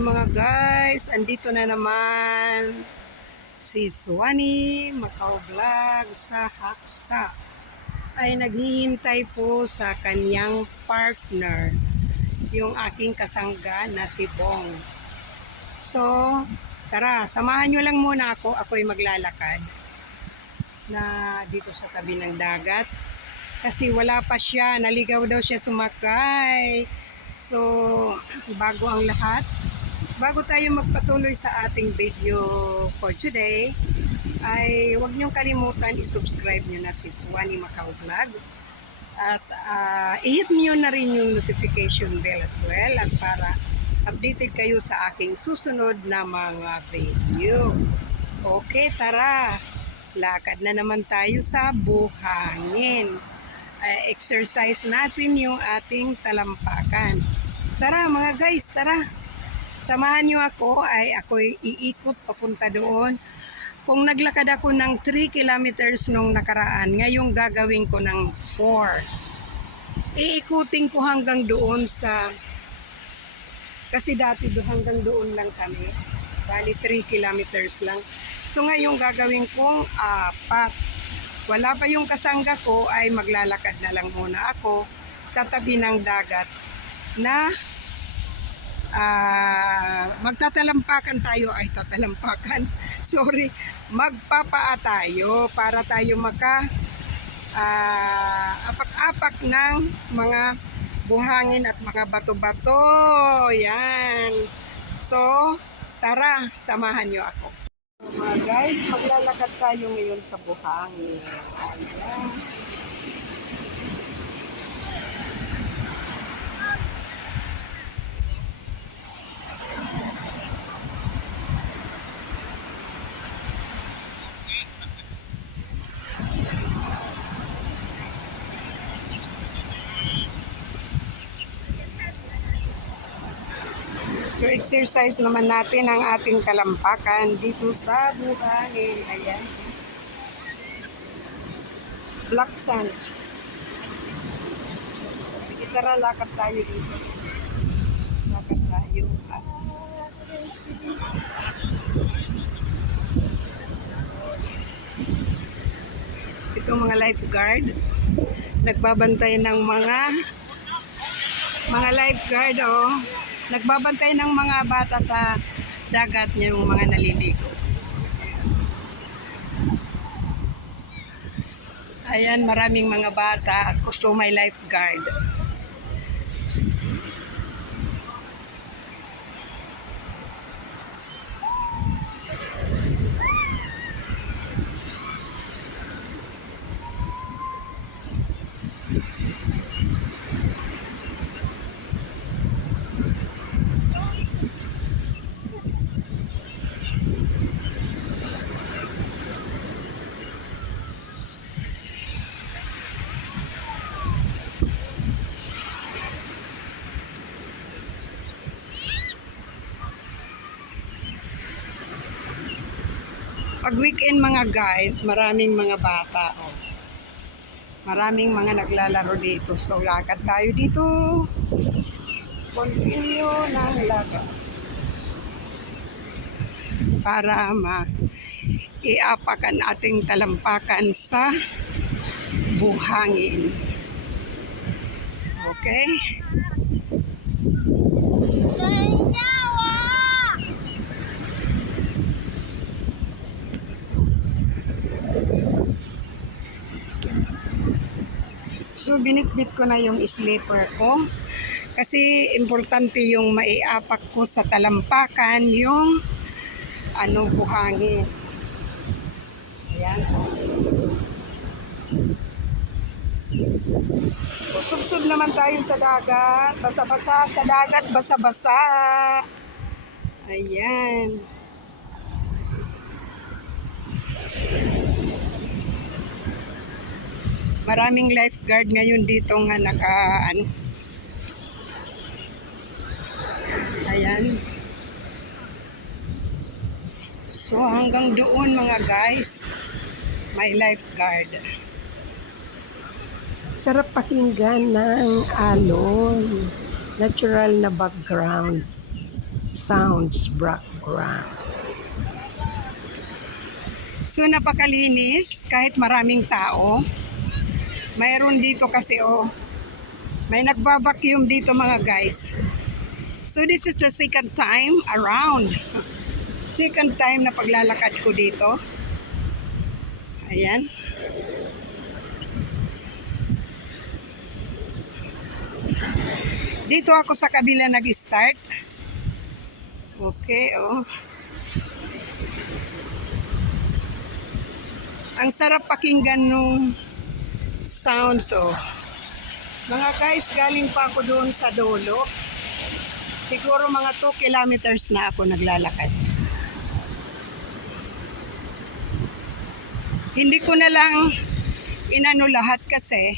tayo mga guys. Andito na naman si Suwani Macau Vlog sa Haksa. Ay naghihintay po sa kanyang partner, yung aking kasangga na si Bong. So, tara, samahan nyo lang muna ako. Ako'y maglalakad na dito sa tabi ng dagat. Kasi wala pa siya, naligaw daw siya sumakay. So, bago ang lahat, bago tayo magpatuloy sa ating video for today, ay huwag niyong kalimutan i-subscribe niyo na si Suwani Macau Vlog. At ah, i-hit niyo na rin yung notification bell as well at para updated kayo sa aking susunod na mga video. Okay, tara! Lakad na naman tayo sa buhangin. Ay, exercise natin yung ating talampakan. Tara mga guys, tara! Samahan niyo ako ay ako'y iikot papunta doon. Kung naglakad ako ng 3 kilometers nung nakaraan, ngayong gagawin ko ng 4. Iikutin ko hanggang doon sa kasi dati do hanggang doon lang kami. Bali 3 kilometers lang. So ngayong gagawin kong apat. Wala pa yung kasangga ko ay maglalakad na lang muna ako sa tabi ng dagat na ah magtatalampakan tayo. Ay tatalampakan. Sorry. Magpapaa tayo para tayo maka ah, apak-apak ng mga buhangin at mga bato-bato. Yan. So tara samahan nyo ako. So, mga guys maglalakad tayo ngayon sa buhangin. Ayan So exercise naman natin ang ating kalampakan dito sa buhangin. Ayan. Black sands. Sige tara, lakad tayo dito. Lakad tayo. Ito mga lifeguard nagbabantay ng mga mga lifeguard oh nagbabantay ng mga bata sa dagat yung mga naliligo. Ayan maraming mga bata gusto may lifeguard Pag weekend mga guys, maraming mga bata. Oh. Maraming mga naglalaro dito. So, lakad tayo dito. Continue ng lakad. Para ma iapakan ating talampakan sa buhangin. Okay? So binitbit ko na yung sleeper ko kasi importante yung maiapak ko sa talampakan yung ano buhangin. Ayan. So, subsub naman tayo sa dagat. Basa-basa sa dagat, basa-basa. Ayan. Maraming lifeguard ngayon dito nga naka ano. Ayan. So hanggang doon mga guys, may lifeguard. Sarap pakinggan ng alon. Natural na background. sounds background. So napakalinis kahit maraming tao. Mayroon dito kasi oh, may nagbabacuum dito mga guys. So this is the second time around. Second time na paglalakad ko dito. Ayan. Dito ako sa kabila nag-start. Okay, oh. Ang sarap pakinggan nung sounds, oh. Mga guys, galing pa ako doon sa Dolo. Siguro mga 2 kilometers na ako naglalakad. Hindi ko na lang inano lahat kasi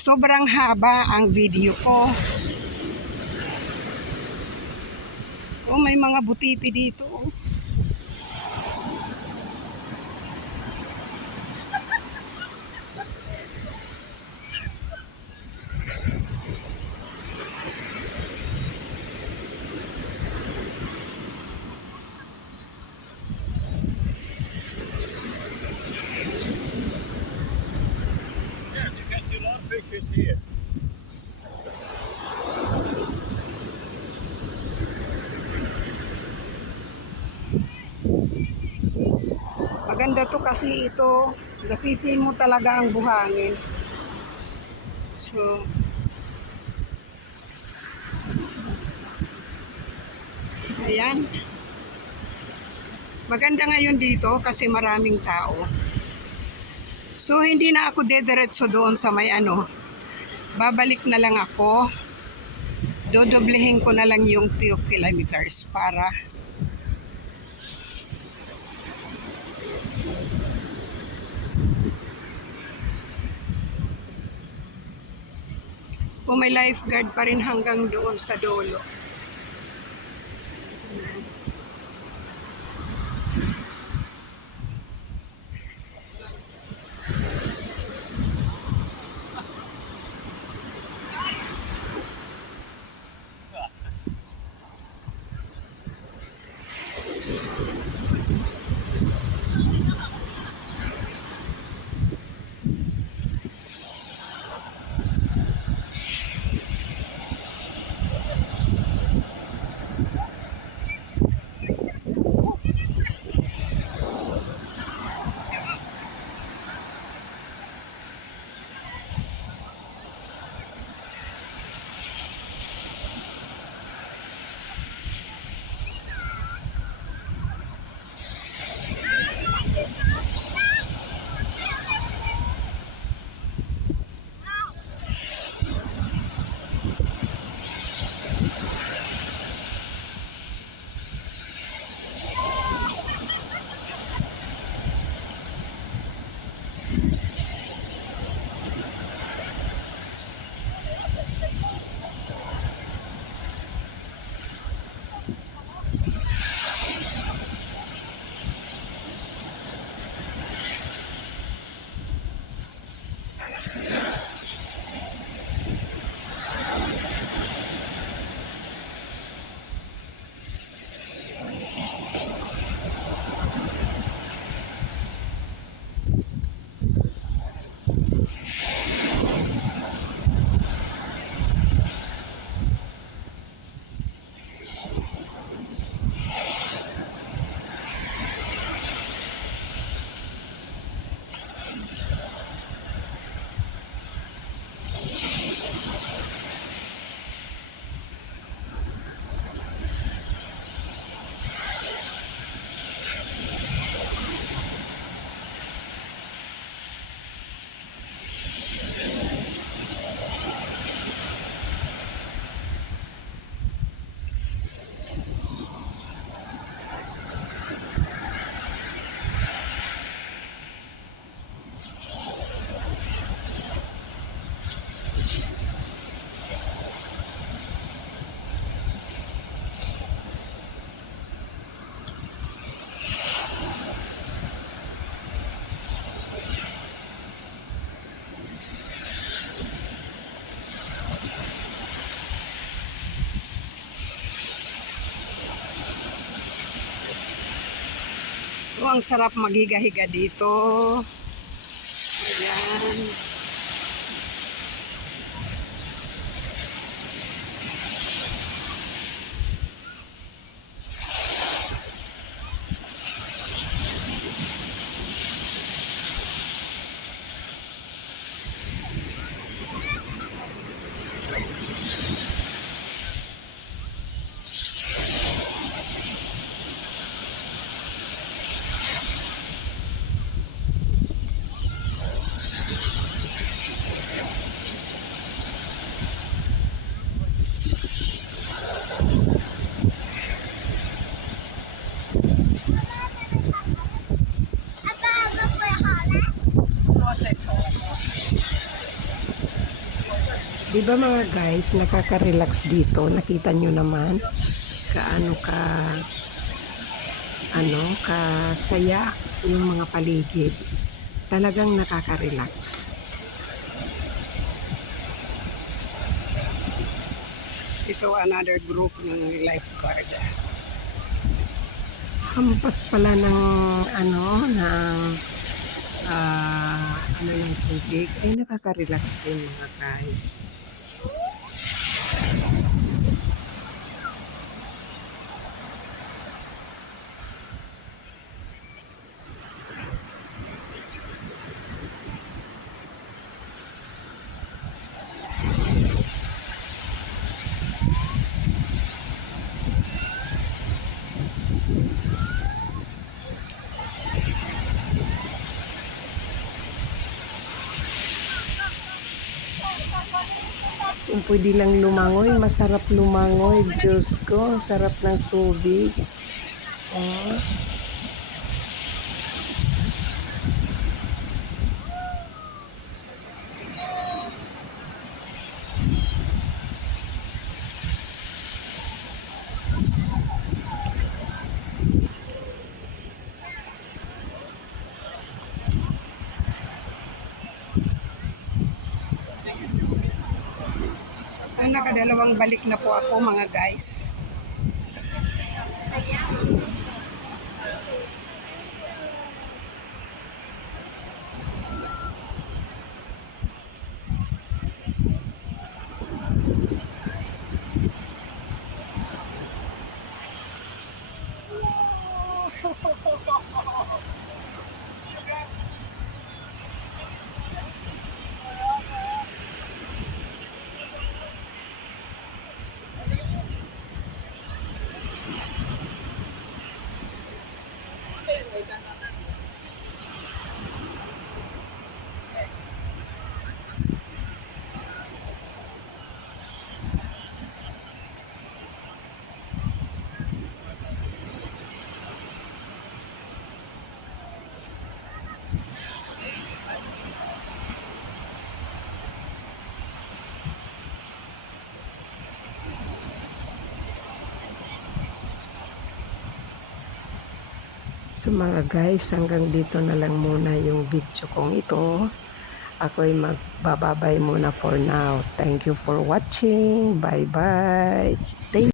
sobrang haba ang video ko. Oh, may mga butiti dito. Oh. Of fishes here. Maganda to kasi ito, napipil mo talaga ang buhangin. So, ayan. Maganda ngayon dito kasi maraming tao. So, hindi na ako dediretso doon sa may ano. Babalik na lang ako. Dodoblehin ko na lang yung 2 kilometers para kung may lifeguard pa rin hanggang doon sa dulo. Ang sarap magiga-higa dito. Ayan. Di ba mga guys, nakaka-relax dito. Nakita nyo naman kaano ka ano, kasaya yung mga paligid. Talagang nakaka-relax. Ito another group ng lifeguard. Hampas pala ng ano, ng ah, ano ng tubig. Ay nakaka-relax din mga guys. Pwede lang lumangoy, masarap lumangoy. Diyos ko, sarap ng tubig. Oh. Nakadalawang balik na po ako mga guys. So mga guys, hanggang dito na lang muna yung video kong ito. Ako'y magbababay muna for now. Thank you for watching. Bye-bye. Thank